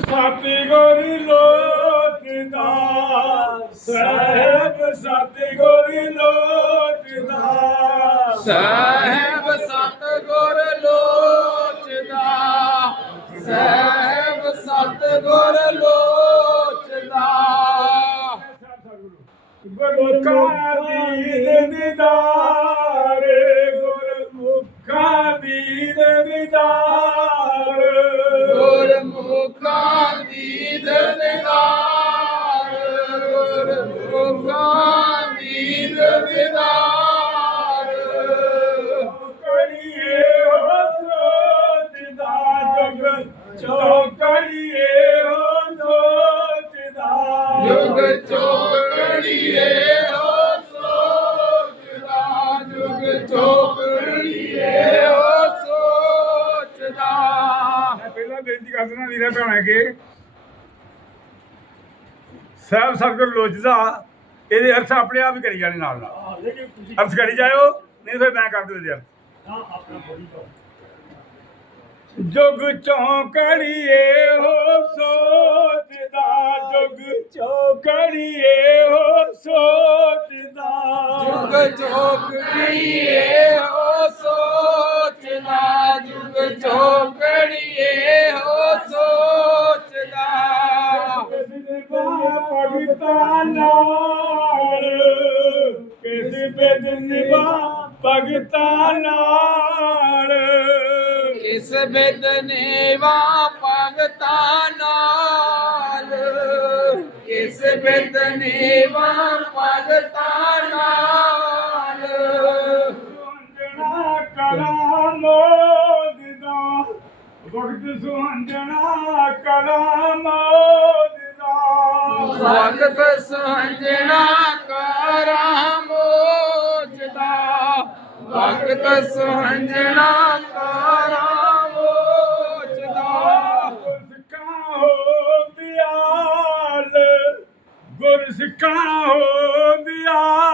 ਸਾਤੀ ਗੋਰੀ ਲੋਚਦਾ ਸਾਹਿਬ ਸਾਤੀ ਗੋਰੀ ਲੋਚਦਾ ਸਾਹਿਬ ਸਤਗੁਰ ਲੋਚਦਾ ਸਾਹਿਬ ਸਤਗੁਰ ਲੋਚਦਾ ਗੁਰਮੁਖਾਂ ਦੀ। ਦੀਦਾਰ ਗੁਰਮੁਖਾਂ ਦੀ ਦੀਦਾਰ ਕਰ ਦਿੰਦਾ ਵੀਰੇ ਭੈਣਾਂ ਕਿ ਸਾਹਿਬ ਸਤਿਗੁਰ ਲੋਚਦਾ ਇਹਦੇ ਅਰਥ ਆਪਣੇ ਆਪ ਹੀ ਕਰੀ ਜਾਣੇ ਨਾਲ ਨਾਲ। ਅਰਥ ਕਰੀ ਜਾਇਓ ਨਹੀਂ ਫਿਰ ਮੈਂ ਕਰ ਦੂੰ ਇਹਦੇ ਅਰਥ। ਜੁਗ ਚੌਕੜੀਏ ਹੋ ਸੋਚਦਾ ਜੁਗ ਚੌਕੜੀਏ ਹੋ ਸੋਚਦਾ। ਜੁਗ ਚੋਕੜੀਏ ਹੋ ਸੋਚਦਾ ਜੁਗ ਚੋਕੜੀਏ ਨਾਲ ਕਿਸੇ ਬੇਦਨ ਨਿਭਾ ਭਗਤਾਂ ਨਾਲ ਇਸ ਬਿਦਨੇ ਵਾ ਭਗਤਾਂ ਨਾਲ ਇਸ ਬਿਦਨੇ ਵਾ ਭਗਤਾਂ ਨਾਲ ਸੁਹੰਜਣਾ ਕਰਾਂ ਮੋਦਦਾ ਵਕਤ ਸੁਹੰਜਣਾ ਭਗਤ ਸੰਜਣਾ ਕਰਾਂ ਮੋਜਦਾ ਭਗਤ ਸੰਜਣਾ ਕਰਾਂ ਮੋਜਦਾ ਗੁਰ ਸਿੱਖਾਂ ਹੋ ਦਿਆਲ ਗੁਰ ਹੋ ਦਿਆਲ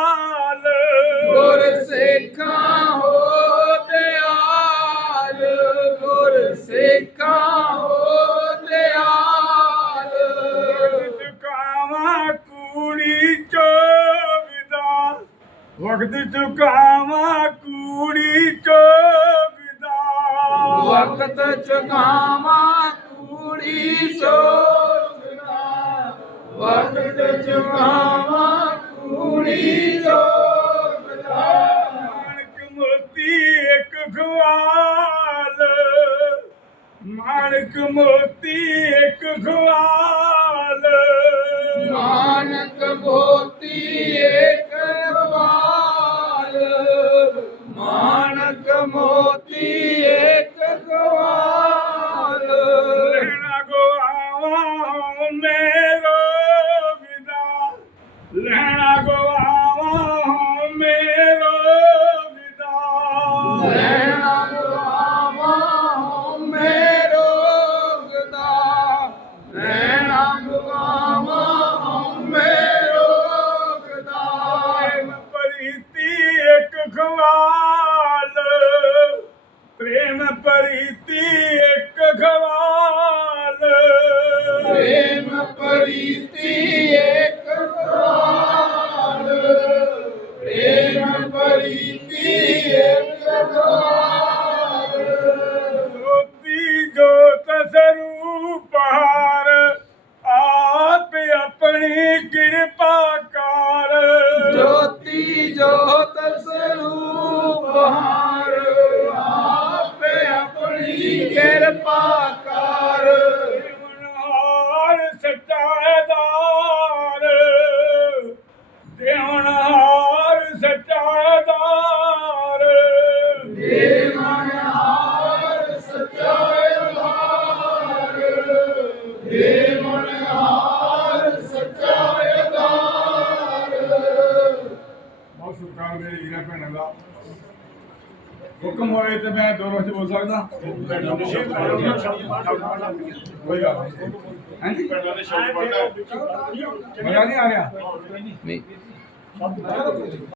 ਵਕਤ ਚੁਕਾਵਾ ਕੂੜੀ ਚੋਗਦਾ। ਵਕਤ ਚੁਕਾਵਾ ਕੂੜੀ ਸੋਚਦਾ ਵਕਤ ਚੁਕਾਵਾ ਕੂੜੀ ਸੋਚਦਾ ਮਾਣਕ ਮੋਤੀ ਇੱਕ ਖਵਾਲ। ਮਾਣਕ ਮੋਤੀ ਭੈਣਾਂ ਦਾ ਹੁਕਮ ਹੋਏ ਤੇ ਮੈਂ ਦੋ ਰੋਜ਼ ਬੋਲ ਸਕਦਾ। ਕੋਈ ਗੱਲ ਨਹੀਂ। ਹਾਂਜੀ? ਮਜ਼ਾ ਨਹੀਂ ਆ ਰਿਹਾ? ਨਹੀਂ।